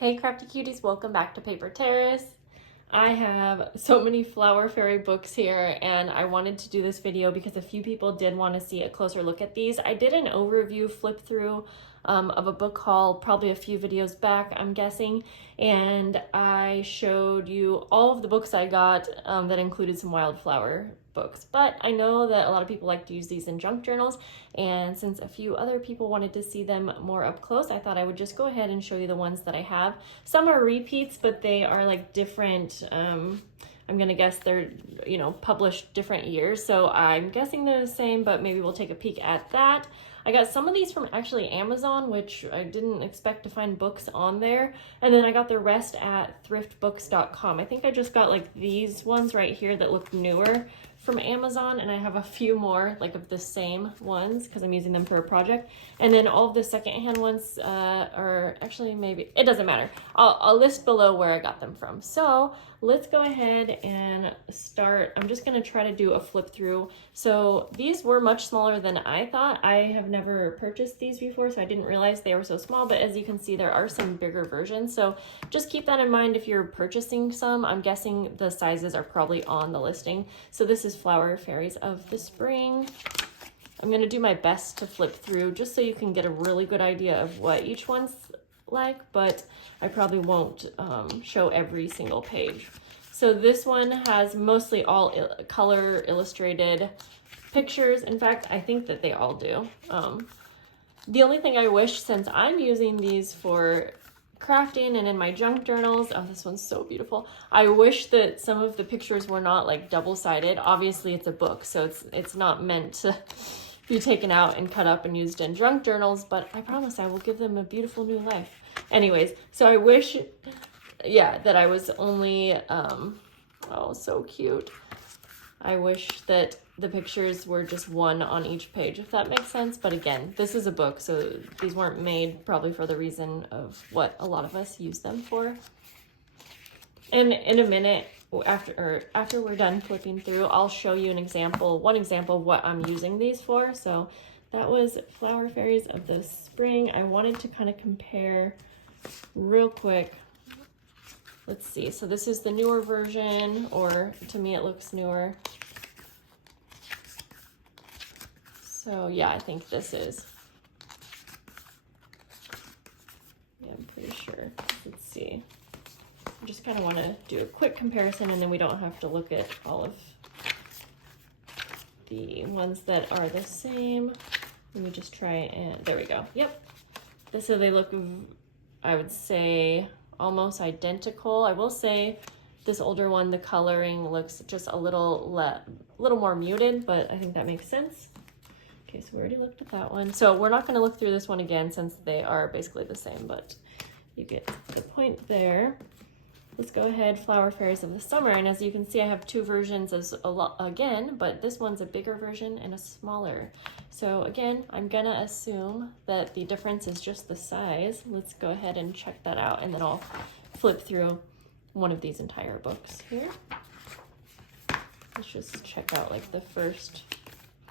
Hey Crafty Cuties, welcome back to Paper Terrace. I have so many flower fairy books here and I wanted to do this video because a few people did want to see a closer look at these. I did an overview flip through of a book haul probably a few videos back, I'm guessing, and I showed you all of the books I got that included some wildflower books. But I know that a lot of people like to use these in junk journals, and since a few other people wanted to see them more up close, I thought I would just go ahead and show you the ones that I have. Some are repeats, but they are like different. I'm gonna guess they're, published different years, so I'm guessing they're the same, but maybe we'll take a peek at that. I got some of these from actually Amazon, which I didn't expect to find books on there, and then I got the rest at thriftbooks.com. I think I just got like these ones right here that look newer from Amazon, and I have a few more like of the same ones because I'm using them for a project. And then all of the secondhand ones are actually, maybe it doesn't matter. I'll list below where I got them from. So let's go ahead and start. I'm just going to try to do a flip through. So these were much smaller than I thought. I have never purchased these before, so I didn't realize they were so small, but as you can see, there are some bigger versions. So just keep that in mind if you're purchasing some. I'm guessing the sizes are probably on the listing. So this is Flower Fairies of the Spring. I'm going to do my best to flip through just so you can get a really good idea of what each one's like, but I probably won't show every single page. So this one has mostly all color illustrated pictures. In fact, I think that they all do. The only thing I wish, since I'm using these for crafting and in my junk journals, oh, this one's so beautiful. I wish that some of the pictures were not like double-sided. Obviously it's a book, so it's not meant to be taken out and cut up and used in junk journals, but I promise I will give them a beautiful new life. Anyways, so I wish, that I was only, oh, so cute. I wish that the pictures were just one on each page, if that makes sense. But again, this is a book, so these weren't made probably for the reason of what a lot of us use them for. And in a minute, after we're done flipping through, I'll show you one example of what I'm using these for. So that was Flower Fairies of the Spring. I wanted to kind of compare real quick. Let's see. So this is the newer version, or to me it looks newer. So yeah, I think this is. Yeah, I'm pretty sure. Let's see. I just kind of want to do a quick comparison, and then we don't have to look at all of the ones that are the same. Let me just try and, there we go. Yep. So they look, I would say, almost identical. I will say this older one, the coloring looks just a little more muted, but I think that makes sense. Okay, so we already looked at that one. So we're not going to look through this one again since they are basically the same, but you get the point there. Let's go ahead, Flower Fairies of the Summer, and as you can see, I have two versions again, but this one's a bigger version and a smaller. So again, I'm gonna assume that the difference is just the size. Let's go ahead and check that out, and then I'll flip through one of these entire books here. Let's just check out like the first.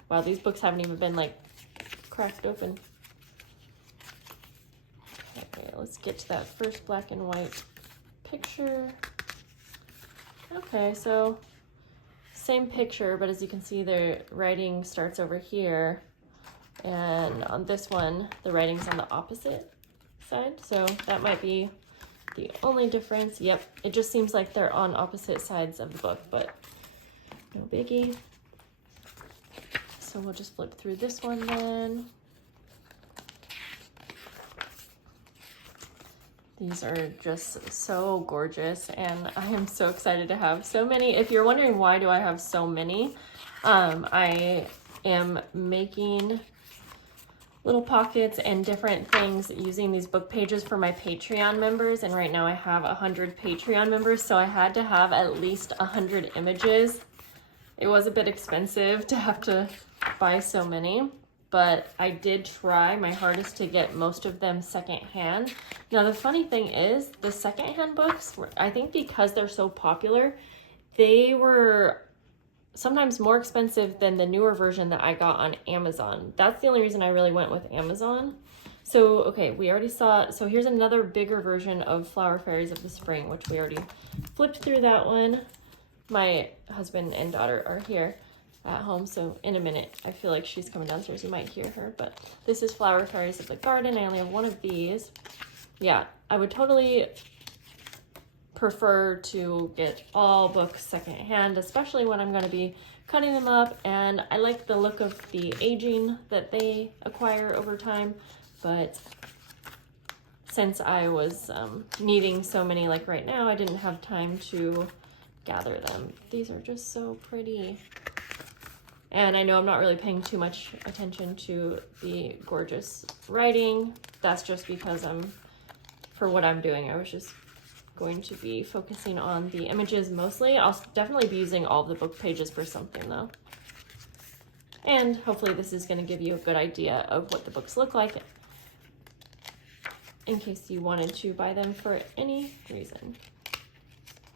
Wow, these books haven't even been like cracked open. Okay, let's get to that first black and white picture. Okay, so same picture, but as you can see, the writing starts over here, and on this one the writing's on the opposite side, so that might be the only difference. Yep, it just seems like they're on opposite sides of the book, but no biggie. So we'll just flip through this one then. These are just so gorgeous, and I am so excited to have so many. If you're wondering why do I have so many, I am making little pockets and different things using these book pages for my Patreon members, and right now I have 100 Patreon members, so I had to have at least 100 images. It was a bit expensive to have to buy so many, but I did try my hardest to get most of them secondhand. Now, the funny thing is, the secondhand books, I think because they're so popular, they were sometimes more expensive than the newer version that I got on Amazon. That's the only reason I really went with Amazon. So, okay, we already saw, so here's another bigger version of Flower Fairies of the Spring, which we already flipped through that one. My husband and daughter are here at home, so in a minute, I feel like she's coming downstairs. You might hear her, but this is Flower Fairies of the Garden. I only have one of these. Yeah, I would totally prefer to get all books secondhand, especially when I'm going to be cutting them up, and I like the look of the aging that they acquire over time, but since I was needing so many like right now, I didn't have time to gather them. These are just so pretty. And I know I'm not really paying too much attention to the gorgeous writing. That's just because for what I'm doing, I was just going to be focusing on the images mostly. I'll definitely be using all of the book pages for something though. And hopefully this is going to give you a good idea of what the books look like in case you wanted to buy them for any reason.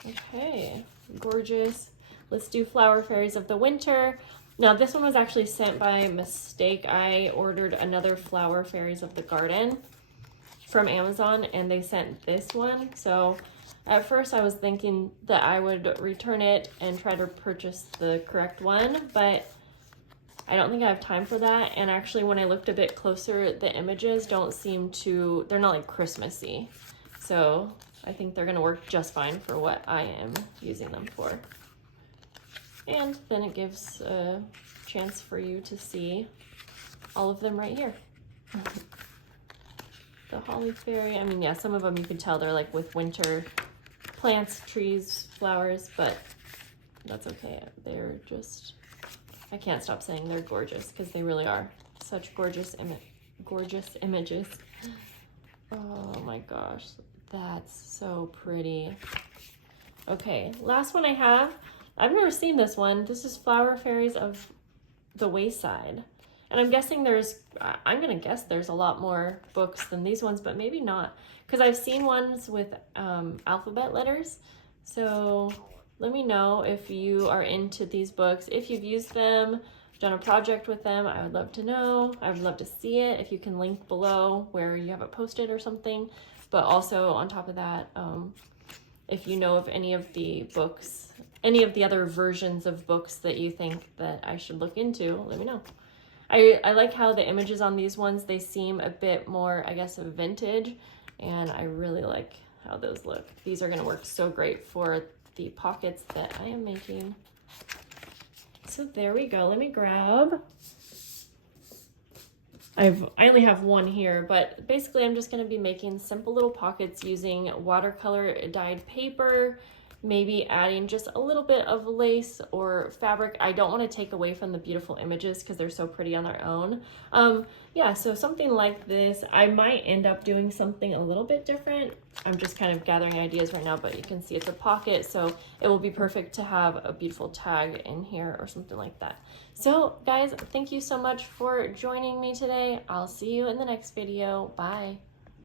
Okay, gorgeous. Let's do Flower Fairies of the Winter. Now this one was actually sent by mistake. I ordered another Flower Fairies of the Garden from Amazon and they sent this one. So at first I was thinking that I would return it and try to purchase the correct one, but I don't think I have time for that. And actually when I looked a bit closer, the images don't seem to, they're not like Christmassy. So I think they're gonna work just fine for what I am using them for. And then it gives a chance for you to see all of them right here. The Holly Fairy, I mean, yeah, some of them you can tell they're like with winter plants, trees, flowers, but that's okay. They're just, I can't stop saying they're gorgeous because they really are. Such gorgeous images. Oh my gosh, that's so pretty. Okay, last one I have. I've never seen this one. This is Flower Fairies of the Wayside. And I'm guessing I'm gonna guess there's a lot more books than these ones, but maybe not. Because I've seen ones with alphabet letters. So let me know if you are into these books. If you've used them, done a project with them, I would love to know. I would love to see it. If you can link below where you have it posted or something. But also on top of that, if you know of any of the books, any of the other versions of books that you think that I should look into, let me know. I like how the images on these ones, they seem a bit more, I guess, vintage, and I really like how those look. These are gonna work so great for the pockets that I am making. So there we go. Let me grab. I only have one here, but basically I'm just gonna be making simple little pockets using watercolor dyed paper, maybe adding just a little bit of lace or fabric. I don't want to take away from the beautiful images because they're so pretty on their own. Yeah, so something like this. I might end up doing something a little bit different. I'm just kind of gathering ideas right now, but you can see it's a pocket, so it will be perfect to have a beautiful tag in here or something like that. So guys, thank you so much for joining me today. I'll see you in the next video. Bye.